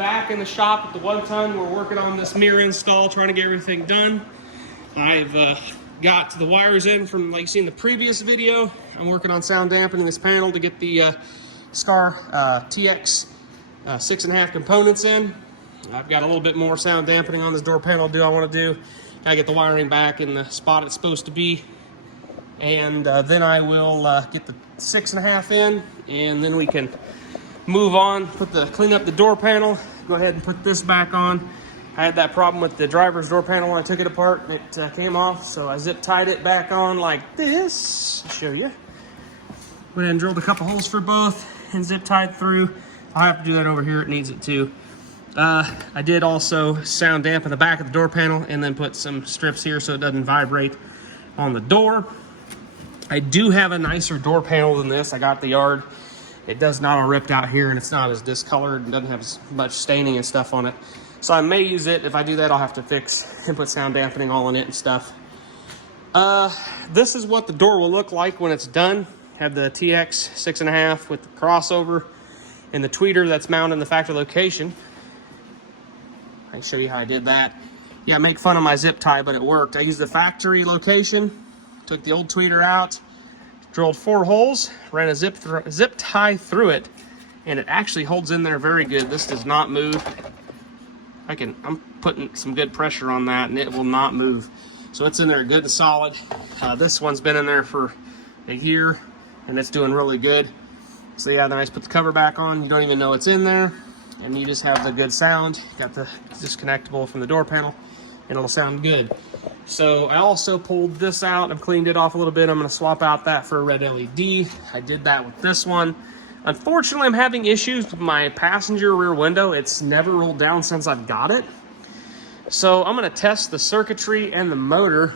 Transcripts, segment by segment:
back in the shop at the 1 ton. We're working on this mirror install, trying to get everything done. I've got the wires in from, like you seen in the previous video. I'm working on sound dampening this panel to get the SCAR TX 6.5 components in. I've got a little bit more sound dampening on this door panel I want to do. Gotta get the wiring back in the spot it's supposed to be. And then I will get the 6.5 in, and then we can move on, clean up the door panel, go ahead and put this back on. I had that problem with the driver's door panel when I took it apart, and it came off, so I zip tied it back on like this. I'll show you. Went ahead and drilled a couple holes for both and zip tied through. I'll have to do that over here, it needs it too. I did also sound dampen the back of the door panel and then put some strips here so it doesn't vibrate on the door. I do have a nicer door panel than this. I got the yard. It does not all ripped out here, and it's not as discolored and doesn't have as much staining and stuff on it. So I may use it. If I do that, I'll have to fix and put sound dampening all in it and stuff. This is what the door will look like when it's done. Have the TX 6.5 with the crossover and the tweeter that's mounted in the factory location. I can show you how I did that. Yeah, make fun of my zip tie, but it worked. I used the factory location, took the old tweeter out, drilled 4 holes, ran a zip tie through it, and it actually holds in there very good. This does not move. I'm putting some good pressure on that, and it will not move. So it's in there good and solid. This one's been in there for a year, and it's doing really good. So yeah, then I just put the cover back on. You don't even know it's in there, and you just have the good sound. Got the disconnectable from the door panel, and it'll sound good. So I also pulled this out. I've cleaned it off a little bit. I'm going to swap out that for a red LED. I did that with this one. Unfortunately, I'm having issues with my passenger rear window. It's never rolled down since I've got it. So I'm going to test the circuitry and the motor.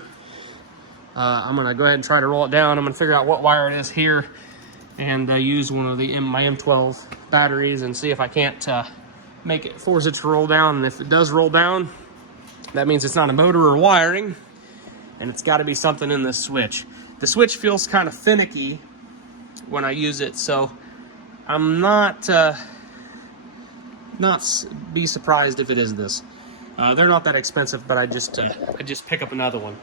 I'm going to go ahead and try to roll it down. I'm going to figure out what wire it is here and use one of my M12 batteries and see if I can't make it, force it to roll down. And if it does roll down, that means it's not a motor or wiring, and it's got to be something in this switch. The switch feels kind of finicky when I use it, so I'm not be surprised if it is this. They're not that expensive, but I just pick up another one.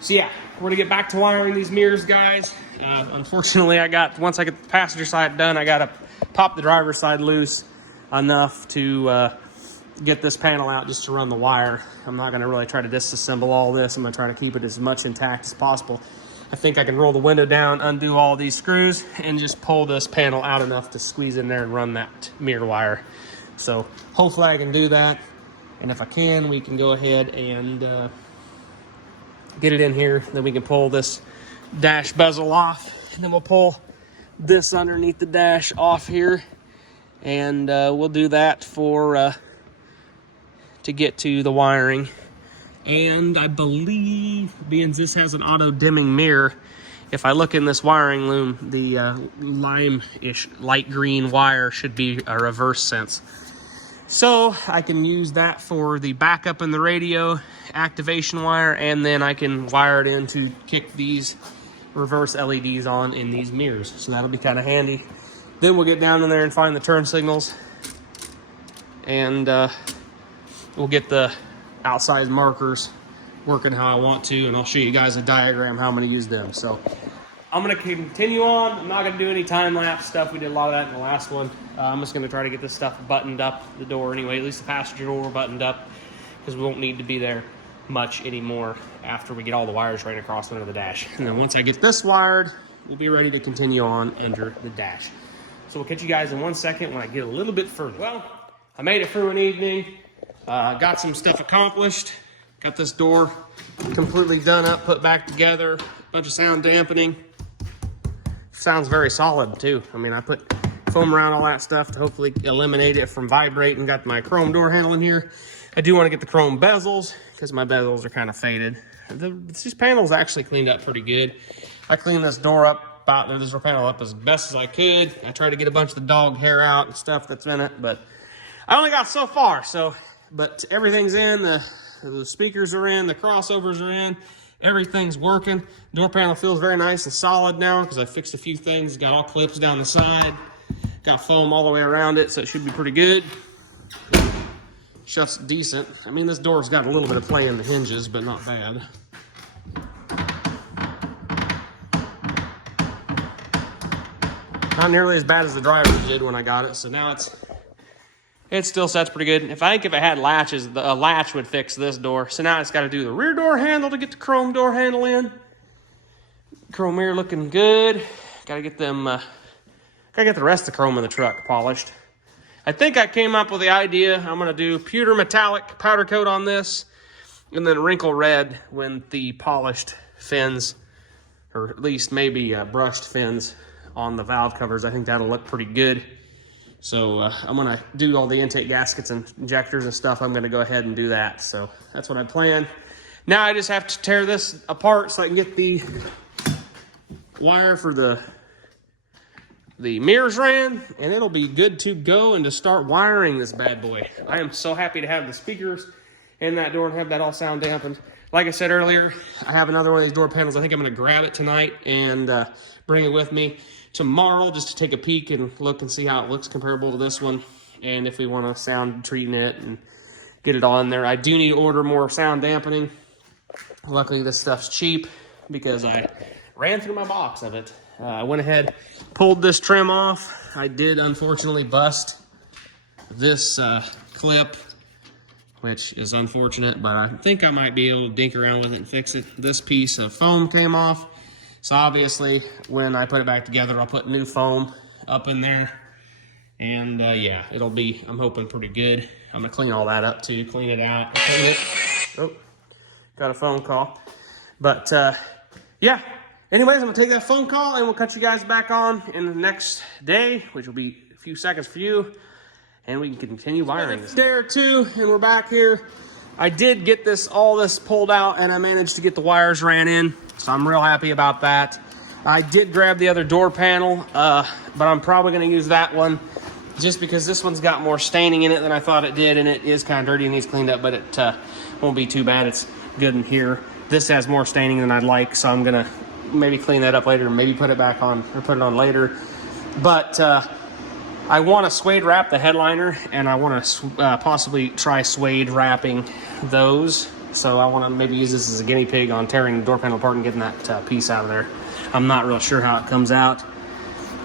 So yeah, we're gonna get back to wiring these mirrors, guys. Unfortunately, once I get the passenger side done, I gotta pop the driver's side loose enough to get this panel out just to run the wire. I'm not gonna really try to disassemble all this. I'm gonna try to keep it as much intact as possible. I think I can roll the window down, undo all these screws, and just pull this panel out enough to squeeze in there and run that mirror wire. So hopefully I can do that. And if I can, we can go ahead and get it in here. Then we can pull this dash bezel off, and then we'll pull this underneath the dash off here. And we'll do that to get to the wiring. And I believe, being this has an auto dimming mirror, if I look in this wiring loom, the lime-ish light green wire should be a reverse sense. So I can use that for the backup in the radio activation wire, and then I can wire it in to kick these reverse LEDs on in these mirrors. So that'll be kind of handy. Then we'll get down in there and find the turn signals, and we'll get the outside markers working how I want to, and I'll show you guys a diagram how I'm going to use them. So I'm going to continue on. I'm not going to do any time-lapse stuff. We did a lot of that in the last one. I'm just going to try to get this stuff buttoned up, the door anyway, at least the passenger door buttoned up, because we won't need to be there much anymore after we get all the wires right across under the dash. And then once I get this wired, we'll be ready to continue on under the dash. So we'll catch you guys in 1 second when I get a little bit further. Well, I made it through an evening. Got some stuff accomplished. Got this door completely done up, put back together. Bunch of sound dampening. Sounds very solid too. I mean, I put foam around all that stuff to hopefully eliminate it from vibrating. Got my chrome door handle in here. I do want to get the chrome bezels because my bezels are kind of faded. These panels actually cleaned up pretty good. I cleaned this door up, this door panel up as best as I could. I tried to get a bunch of the dog hair out and stuff that's in it, but I only got so far. But everything's in. The speakers are in. The crossovers are in. Everything's working. Door panel feels very nice and solid now because I fixed a few things. Got all clips down the side. Got foam all the way around it, so it should be pretty good. Shuts decent. I mean, this door's got a little bit of play in the hinges, but not bad. Not nearly as bad as the driver did when I got it, so now it still sets pretty good. If it had latches, a latch would fix this door. So now it's got to do the rear door handle to get the chrome door handle in. Chrome mirror looking good. Got to get them, got to get the rest of the chrome in the truck polished. I think I came up with the idea. I'm going to do pewter metallic powder coat on this, and then wrinkle red when the polished fins, or at least maybe brushed fins on the valve covers. I think that'll look pretty good. So I'm going to do all the intake gaskets and injectors and stuff. I'm going to go ahead and do that. So that's what I plan. Now I just have to tear this apart so I can get the wire for the mirrors ran, and it'll be good to go and to start wiring this bad boy. I am so happy to have the speakers in that door and have that all sound dampened. Like I said earlier, I have another one of these door panels. I think I'm going to grab it tonight and bring it with me tomorrow just to take a peek and look and see how it looks comparable to this one, and if we want to sound treating it and get it all in there. I do need to order more sound dampening. Luckily this stuff's cheap because I ran through my box of it. I went ahead, pulled this trim off. I did unfortunately bust this clip, which is unfortunate, but I think I might be able to dink around with it and fix it. This piece of foam came off. So obviously, when I put it back together, I'll put new foam up in there. And yeah, it'll be, I'm hoping, pretty good. I'm gonna clean all that up too, clean it out. Clean it. Oh, got a phone call. But yeah, anyways, I'm gonna take that phone call and we'll cut you guys back on in the next day, which will be a few seconds for you. And we can continue wiring this. Day or two, and we're back here. I did get all this pulled out, and I managed to get the wires ran in. So I'm real happy about that. I did grab the other door panel, but I'm probably going to use that one just because this one's got more staining in it than I thought it did, and it is kind of dirty and needs cleaned up, but it won't be too bad. It's good in here. This has more staining than I'd like, so I'm going to maybe clean that up later, maybe put it back on or put it on later. But I want to suede wrap the headliner, and I want to possibly try suede wrapping those. So I want to maybe use this as a guinea pig on tearing the door panel apart and getting that piece out of there. I'm not real sure how it comes out.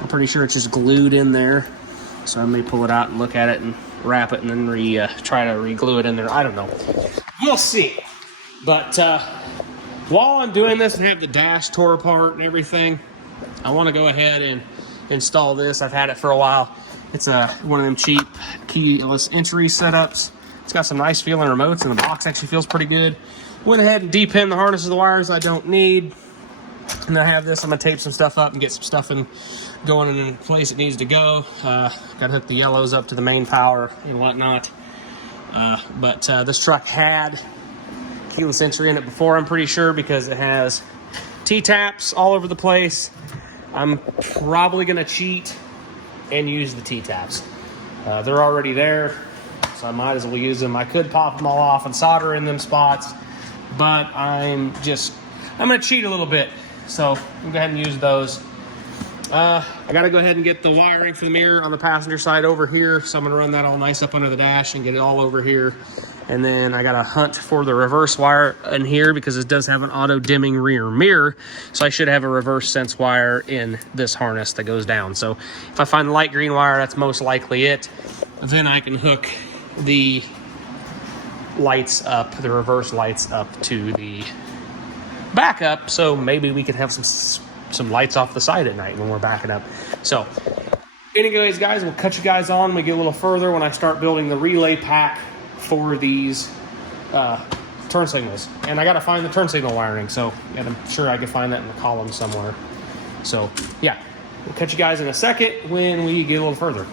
I'm pretty sure it's just glued in there. So I may pull it out and look at it and wrap it and then try to re-glue it in there. I don't know. We'll see. But while I'm doing this and have the dash tore apart and everything, I want to go ahead and install this. I've had it for a while. It's one of them cheap keyless entry setups. It's got some nice feeling remotes, and the box actually feels pretty good. Went ahead and depinned the harnesses of the wires I don't need. And then I have this. I'm going to tape some stuff up and get some stuff going in the place it needs to go. Got to hook the yellows up to the main power and whatnot. But this truck had keyless entry in it before, I'm pretty sure, because it has T-taps all over the place. I'm probably going to cheat and use the T-taps. They're already there, so I might as well use them. I could pop them all off and solder in them spots, but I'm going to cheat a little bit. So I'm going to go ahead and use those. I got to go ahead and get the wiring for the mirror on the passenger side over here. So I'm going to run that all nice up under the dash and get it all over here. And then I got to hunt for the reverse wire in here because it does have an auto dimming rear mirror. So I should have a reverse sense wire in this harness that goes down. So if I find the light green wire, that's most likely it. Then I can hook the lights up, the reverse lights up to the backup. So maybe we could have some lights off the side at night when we're backing up. So anyways, guys, we'll cut you guys on when we get a little further when I start building the relay pack for these turn signals. And I got to find the turn signal wiring, so I'm sure I can find that in the column somewhere. So yeah, we'll catch you guys in a second when we get a little further.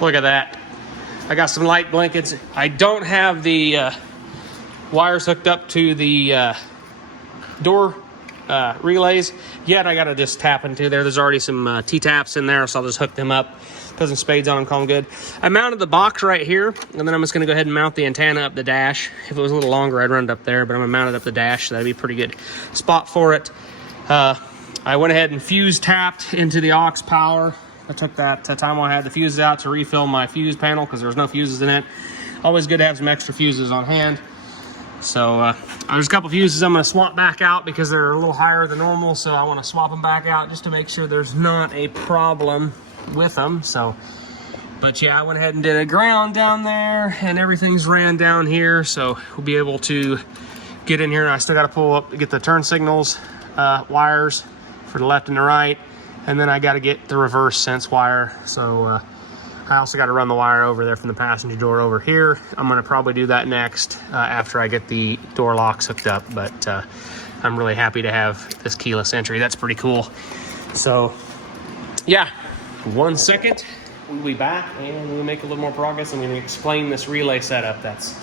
Look at that. I got some light blankets. I don't have the wires hooked up to the door relays yet. I gotta just tap into there. There's already some T-taps in there, so I'll just hook them up, put some spades on them, call them good. I mounted the box right here, and then I'm just gonna go ahead and mount the antenna up the dash. If it was a little longer, I'd run it up there, but I'm gonna mount it up the dash, so that'd be a pretty good spot for it. I went ahead and fuse tapped into the aux power I took that time when I had the fuses out to refill my fuse panel because there was no fuses in it. Always good to have some extra fuses on hand. So there's a couple fuses I'm going to swap back out because they're a little higher than normal, so I want to swap them back out just to make sure there's not a problem with them. So, but yeah, I went ahead and did a ground down there, and everything's ran down here, so we'll be able to get in here. And I still got to pull up, get the turn signals wires for the left and the right, and then I got to get the reverse sense wire. So I also got to run the wire over there from the passenger door over here. I'm going to probably do that next after I get the door locks hooked up, but I'm really happy to have this keyless entry. That's pretty cool. So yeah, 1 second, we'll be back and we'll make a little more progress. I'm going to explain this relay setup that's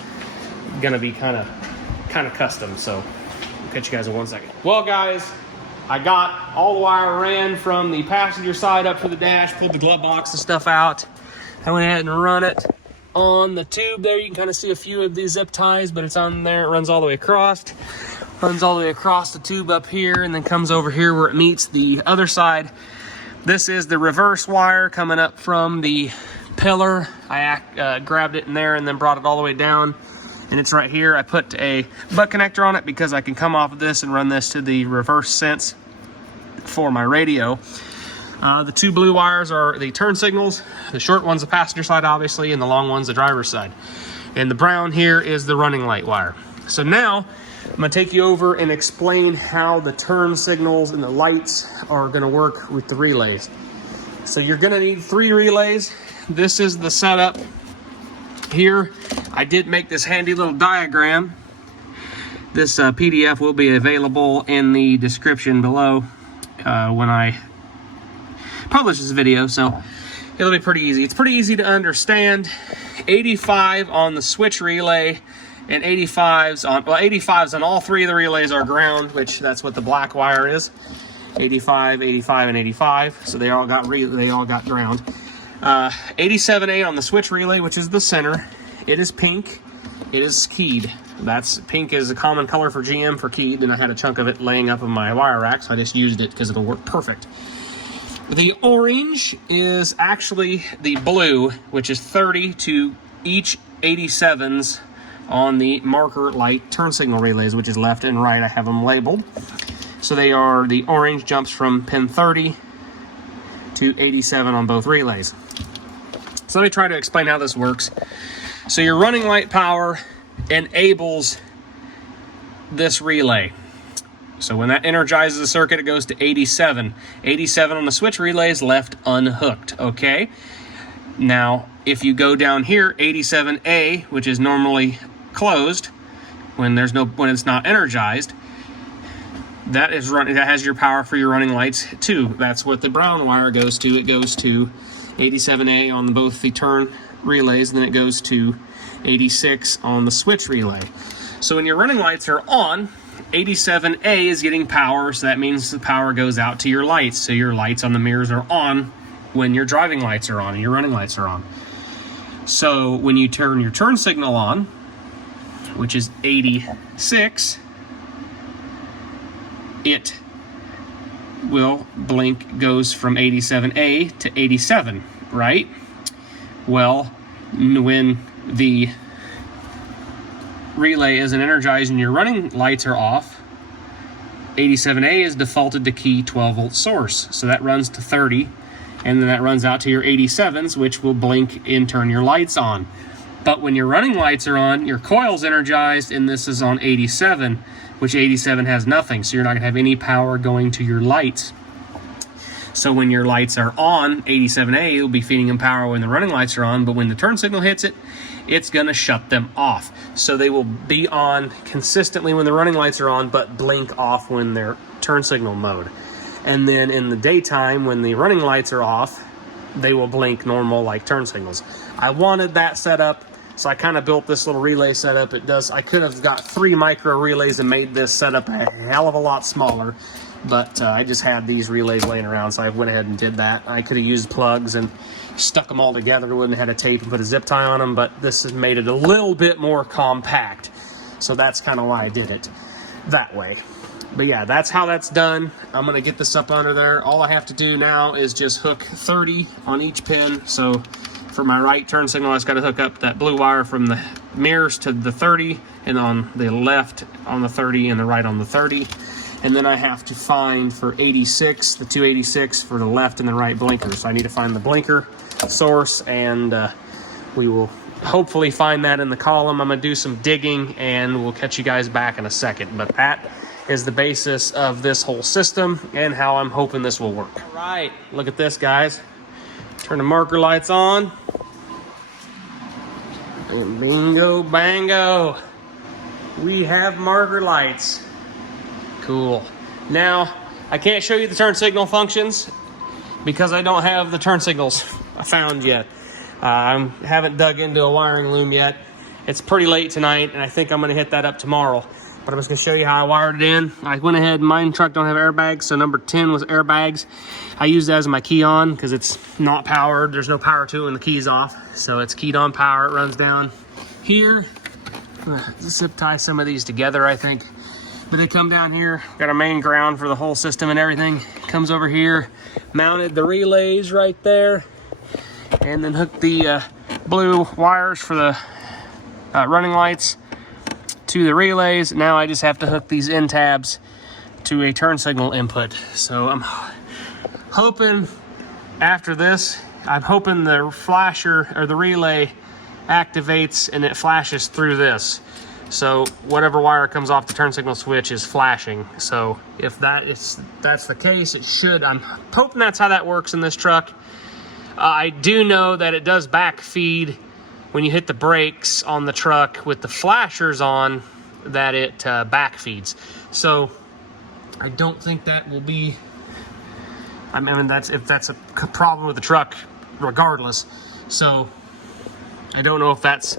going to be kind of custom. So I'll catch you guys in 1 second. Well guys, I got all the wire ran from the passenger side up to the dash, pulled the glove box and stuff out. I went ahead and run it on the tube there. You can kind of see a few of these zip ties, but it's on there. It runs all the way across. Runs all the way across the tube up here and then comes over here where it meets the other side. This is the reverse wire coming up from the pillar. I grabbed it in there and then brought it all the way down. And it's right here. I put a butt connector on it because I can come off of this and run this to the reverse sense for my radio. The two blue wires are the turn signals. The short one's the passenger side, obviously, and the long one's the driver's side. And the brown here is the running light wire. So now I'm going to take you over and explain how the turn signals and the lights are going to work with the relays. So you're going to need 3 relays. This is the setup here. I did make this handy little diagram. This PDF will be available in the description below when I publish this video, so it'll be pretty easy. It's pretty easy to understand. 85 on the switch relay and 85s on, well, 85s on all 3 of the relays are ground, which that's what the black wire is. 85, 85, and 85. So they all got ground. 87A on the switch relay, which is the center. It is pink. It is keyed. That's pink is a common color for GM for keyed, and I had a chunk of it laying up in my wire rack, so I just used it because it'll work perfect. The orange is actually the blue, which is 30 to each 87s on the marker light turn signal relays, which is left and right. I have them labeled. So they are, the orange jumps from pin 30 to 87 on both relays. So let me try to explain how this works. So your running light power enables this relay. So when that energizes the circuit, it goes to 87. 87 on the switch relay is left unhooked, okay? Now, if you go down here, 87A, which is normally closed when it's not energized, that has your power for your running lights too. That's what the brown wire goes to. It goes to 87A on both the turn relays, and then it goes to 86 on the switch relay. So when your running lights are on, 87A is getting power, so that means the power goes out to your lights. So your lights on the mirrors are on when your driving lights are on and your running lights are on. So when you turn your turn signal on, which is 86, it will blink, goes from 87A to 87, right? Well, when the relay isn't energized and your running lights are off, 87A is defaulted to key 12 volt source. So that runs to 30, and then that runs out to your 87s, which will blink and turn your lights on. But when your running lights are on, your coil's energized, and this is on 87, which 87 has nothing. So you're not gonna have any power going to your lights. So when your lights are on, 87A, it'll be feeding them power when the running lights are on, but when the turn signal hits it, it's gonna shut them off. So they will be on consistently when the running lights are on, but blink off when they're turn signal mode. And then in the daytime, when the running lights are off, they will blink normal like turn signals. I wanted that setup, so I kind of built this little relay setup. I could have got 3 micro relays and made this setup a hell of a lot smaller, but I just had these relays laying around, so I went ahead and did that. I could have used plugs and stuck them all together, wouldn't have had a tape and put a zip tie on them, but this has made it a little bit more compact. So that's kind of why I did it that way. But yeah, that's how that's done. I'm gonna get this up under there. All I have to do now is just hook 30 on each pin. So for my right turn signal, I just gotta hook up that blue wire from the mirrors to the 30, and on the left on the 30 and the right on the 30. And then I have to find for 86, the 286 for the left and the right blinkers. So I need to find the blinker source, and we will hopefully find that in the column. I'm gonna do some digging and we'll catch you guys back in a second. But that is the basis of this whole system and how I'm hoping this will work. All right, look at this, guys. Turn the marker lights on. And bingo bango, we have marker lights. Cool. Now, I can't show you the turn signal functions because I don't have the turn signals found yet. I haven't dug into a wiring loom yet. It's pretty late tonight, and I think I'm gonna hit that up tomorrow. But I'm just gonna show you how I wired it in. I went ahead, mine truck don't have airbags, so number 10 was airbags. I use that as my key on because it's not powered. There's no power to it when the key's off. So it's keyed on power, it runs down here. Zip tie some of these together, I think. But they come down here, got a main ground for the whole system and everything. Comes over here, mounted the relays right there, and then hooked the blue wires for the running lights to the relays. Now I just have to hook these end tabs to a turn signal input. So I'm hoping after this, I'm hoping the flasher or the relay activates and it flashes through this. So whatever wire comes off the turn signal switch is flashing. So if that's the case, it should. I'm hoping that's how that works in this truck. I do know that it does back feed when you hit the brakes on the truck with the flashers on, that it back feeds. So I don't think that will be, I mean, that's a problem with the truck regardless. So I don't know if that's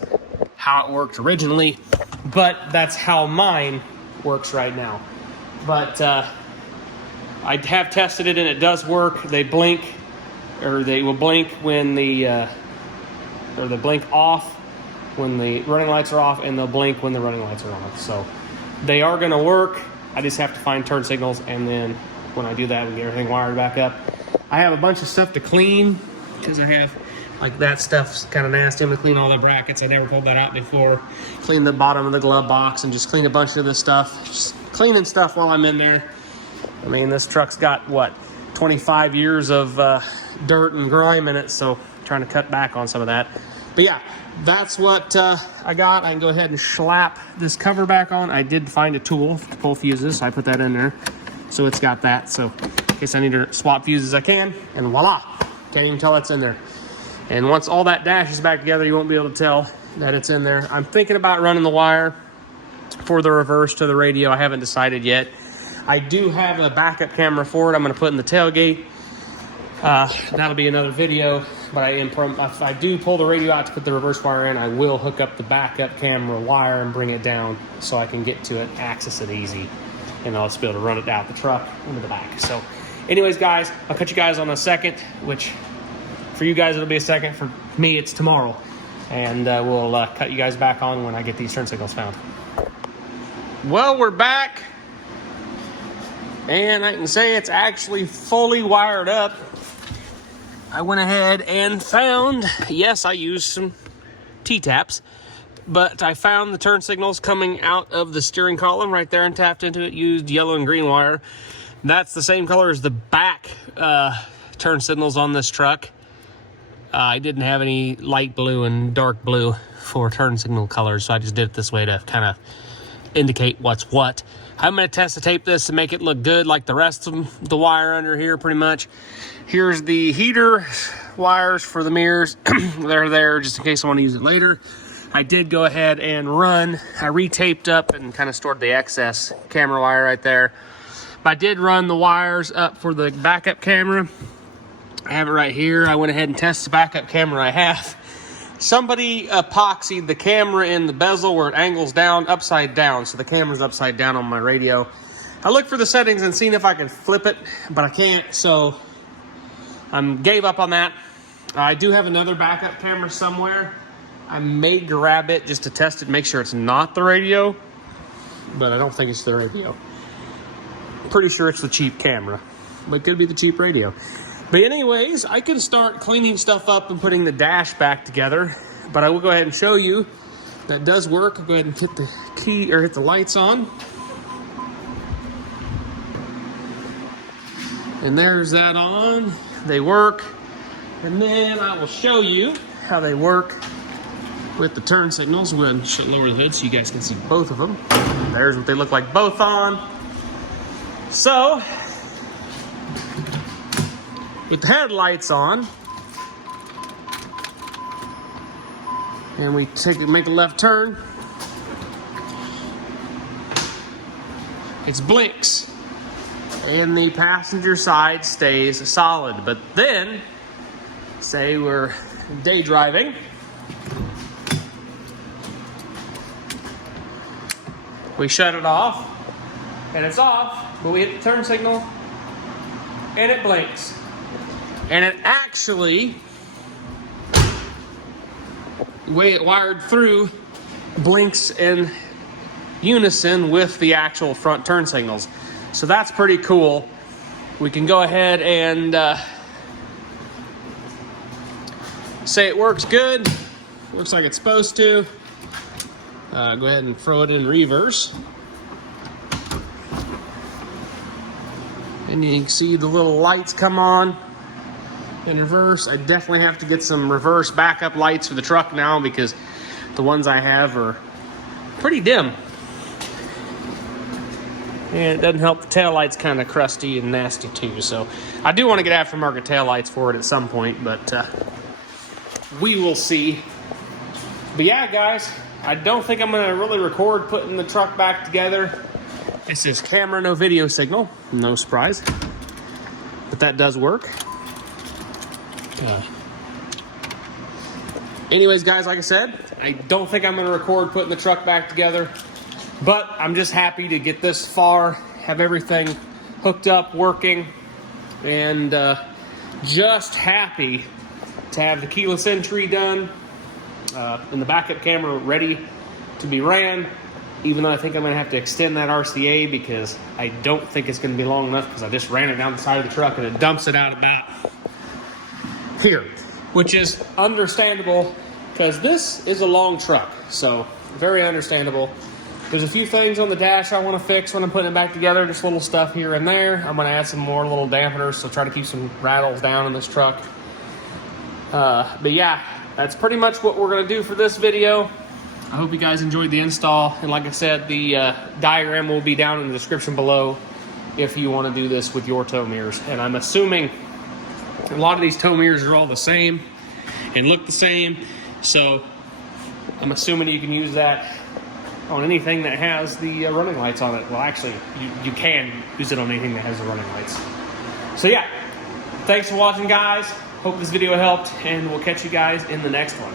how it worked originally, but that's how mine works right now. But I have tested it and it does work. They blink, or they will blink when the or they blink off when the running lights are off, and they'll blink when the running lights are on. So they are going to work. I just have to find turn signals, and then when I do that, we get everything wired back up. I have a bunch of stuff to clean because I have, like, that stuff's kind of nasty. I'm gonna clean all the brackets. I never pulled that out before. Clean the bottom of the glove box and just clean a bunch of this stuff. Just cleaning stuff while I'm in there. I mean, this truck's got, what, 25 years of dirt and grime in it, so I'm trying to cut back on some of that. But yeah, that's what I got. I can go ahead and slap this cover back on. I did find a tool to pull fuses, so I put that in there. So it's got that, so in case I need to swap fuses, I can, and voila, can't even tell it's in there. And once all that dash is back together, you won't be able to tell that it's in there. I'm thinking about running the wire for the reverse to the radio. I haven't decided yet. I do have a backup camera for it. I'm going to put in the tailgate. That'll be another video. But if I do pull the radio out to put the reverse wire in, I will hook up the backup camera wire and bring it down so I can get to it, access it easy, and I'll just be able to run it out the truck into the back. So anyways, guys, I'll cut you guys on a second, which for you guys it'll be a second. For me, it's tomorrow. And we'll cut you guys back on when I get these turn signals found. Well, we're back. And I can say it's actually fully wired up. I went ahead and found, yes, I used some T-taps, but I found the turn signals coming out of the steering column right there and tapped into it, used yellow and green wire. That's the same color as the back turn signals on this truck. I didn't have any light blue and dark blue for turn signal colors, so I just did it this way to kind of indicate what's what. I'm going to test the tape this to make it look good like the rest of the wire under here pretty much. Here's the heater wires for the mirrors. They're there just in case I want to use it later. I did go ahead and I retaped up and kind of stored the excess camera wire right there. But I did run the wires up for the backup camera. I have it right here. I went ahead and tested the backup camera I have. Somebody epoxied the camera in the bezel where it angles down, upside down. So the camera's upside down on my radio. I looked for the settings and seen if I could flip it, but I can't. So I gave up on that. I do have another backup camera somewhere. I may grab it just to test it, make sure it's not the radio. But I don't think it's the radio. Pretty sure it's the cheap camera, but it could be the cheap radio. But anyways, I can start cleaning stuff up and putting the dash back together, but I will go ahead and show you that does work. I'll go ahead and hit the key or hit the lights on. And there's that on. They work. And then I will show you how they work with the turn signals. We'll go ahead and lower the hood so you guys can see both of them. There's what they look like both on. So, with the headlights on, and we make a left turn, it blinks, and the passenger side stays solid. But then, say we're day driving, we shut it off, and it's off, but we hit the turn signal, and it blinks. And it actually, the way it wired through, blinks in unison with the actual front turn signals. So that's pretty cool. We can go ahead and say it works good. Looks like it's supposed to. Go ahead and throw it in reverse. And you can see the little lights come on in reverse. I definitely have to get some reverse backup lights for the truck now because the ones I have are pretty dim. And it doesn't help, the taillight's kind of crusty and nasty too. So I do want to get aftermarket taillights for it at some point, but we will see. But yeah, guys, I don't think I'm going to really record putting the truck back together. This is camera, no video signal. No surprise. But that does work. Anyways, guys, like I said, I don't think I'm going to record putting the truck back together. But I'm just happy to get this far, have everything hooked up, working, and just happy to have the keyless entry done, and the backup camera ready to be ran, even though I think I'm going to have to extend that RCA because I don't think it's going to be long enough because I just ran it down the side of the truck and it dumps it out about here, which is understandable because this is a long truck, so very understandable. There's a few things on the dash I want to fix when I'm putting it back together, just little stuff here and there. I'm going to add some more little dampeners, so try to keep some rattles down in this truck. But yeah, that's pretty much what we're going to do for this video. I hope you guys enjoyed the install, and like I said, the diagram will be down in the description below if you want to do this with your tow mirrors. And I'm assuming a lot of these tow mirrors are all the same and look the same, so I'm assuming you can use that on anything that has the running lights on it. Well, actually, you can use it on anything that has the running lights. So yeah, thanks for watching, guys. Hope this video helped, and we'll catch you guys in the next one.